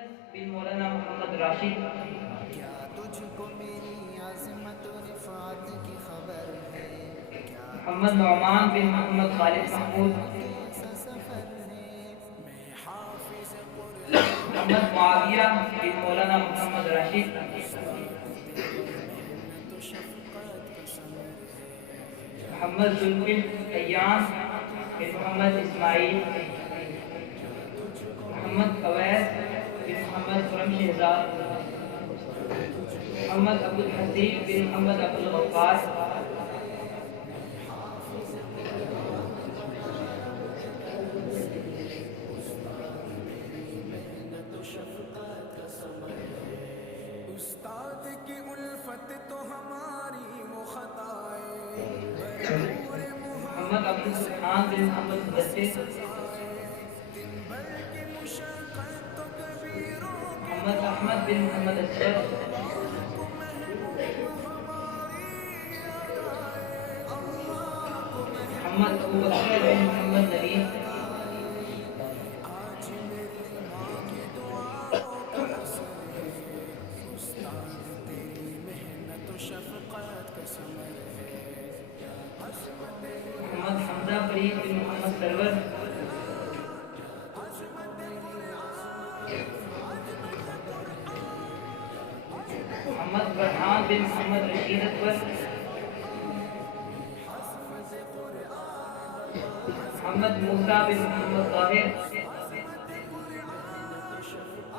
بن مولانا محمد راشد، کیا تجھ کو میری عظمت و رفعت کی خبر ہے؟ کیا محمد تجھ کو نعمان بن خبر محمد ہے خالد محمود، سفر کیسا سفر ہے؟ میں حافظ قرآن محمد معاویہ بن مولانا محمد استاد راشد، تیری محنت و شفقت کا ثمر ہے۔ کیا محمد تجھ کو ذوالفقار میری ایان عظمت و بن محمد رفعت کی اسماعیل، خبر ہے؟ کیا تجھ کو محمد میری فویز عظمت و بن محمد رفعت خرم کی شہزاد، خبر ہے؟ کیا تجھ کو محمد میری عبدالحسیب عظمت بن و محمد رفعت کی عبدالغفار، خبر ہے؟ میں حافظ قرآن بنا رب کے کرم سے، استاد تیری محنت و شفقت کا ثمر ہے۔ استاد کی الفت تو ہماری وہ خطائیں، بھرپور محمد محبت سے عبدالسبحان بن ملتی محمد ہنسی مدثر، سزائیں، دن بھر کی مشقت تو کبھی روک محمد دو احمد بن محمد اسد، اللہ کو محبوب ہماری یاد آئے، اللہ کو محمد ابو محبوب بکر بن محمد ہماری نبی، یاد آئے۔ آج میری ماں کی دعاؤں کا اثر ہے، استاد تیری محنت و شفقت کا ثمر ہے۔ کیا عظمت محمد قرآن حمزہ فرید بن محمد سرور، کیا عظمت قرآن عظمت قرآن کیا تجھ کو محمد میری فرحان بن محمد عظمت و رشید اکبر، رفعت کی خبر ہے؟ میں عظمت قرآن بابا محمد عظمت موسیٰ بن قرآن محمد طاہر، عظمت قرآن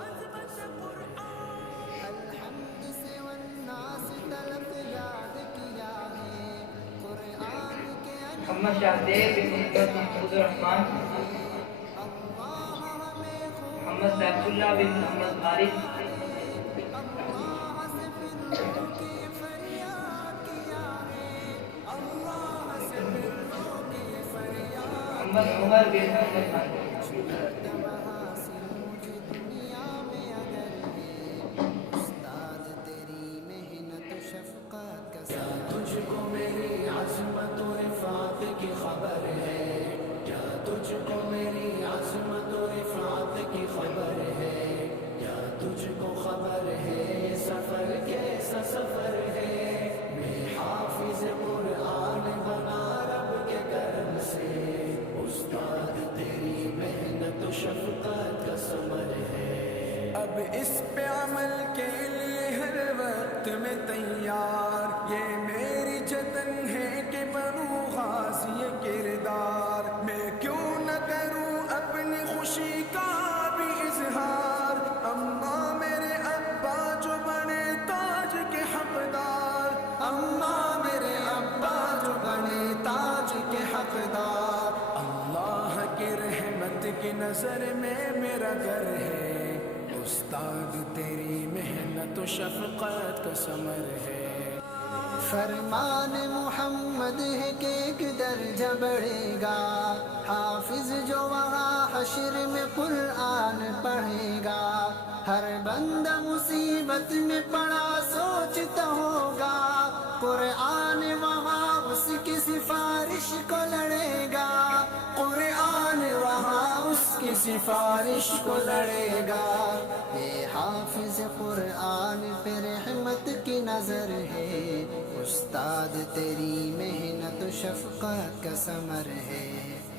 عظمت قرآن الحمد سے والناس تلک یاد کیا ہے، قرآن کے محمد انوار شاہزیب سے بن محمد یاد محمود کیا الرحمان، ہے۔ اللہ ہمیں محمد خوب سیف اللہ بن محبوب محمد بنا حارث، دے، اللہ سے پھر رو کے فریاد کیا ہے، اللہ سے پھر رو کے فریاد محمد کیا عمر بن ہے۔ محمد حارث، کچھ مرتبہ حاصل مجھے دنیا میں اگر ہے، استاد تیری محنت و شفقت کا ثمر ہے۔ تجھ کو میری عظمت و رفعت کی خبر ہے؟ کیا تجھ کو میری عظمت و رفعت کی خبر ہے؟ کیا تجھ کو خبر ہے سفر کیسا سفر ہے؟ میں حافظ قرآن بنا رب کے کرم سے، استاد تیری محنت و شفقت کا ثمر ہے۔ اب اس پہ عمل کے لیے ہر وقت میں تیار، یہ میری جتن ہے کہ بنوں خاص یہ کردار، میں کیوں نہ کروں اپنی خوشی کا بھی اظہار، اماں میرے ابا جو بنے تاج کے حقدار، اماں میرے ابا جو بنے تاج کے حقدار، اللہ کی رحمت کی نظر میں میرا گھر ہے، استاد تیری محنت و شفقت کا ثمر ہے۔ فرمان محمد ہے کہ ایک درجہ بڑھے گا، حافظ جو وہاں حشر میں قرآن پڑھے گا، ہر بندہ مصیبت میں پڑا سوچتا ہوگا، قرآن وہاں اس کی سفارش کو لڑے گا، قرآن وہاں اس کی سفارش کو لڑے گا۔ یہ حافظ قرآن پہ رحمت کی نظر ہے، استاد تیری محنت و شفقت کا ثمر ہے۔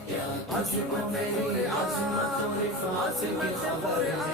کیا تجھ کو میری عظمت و رفعت کی خبر ہے؟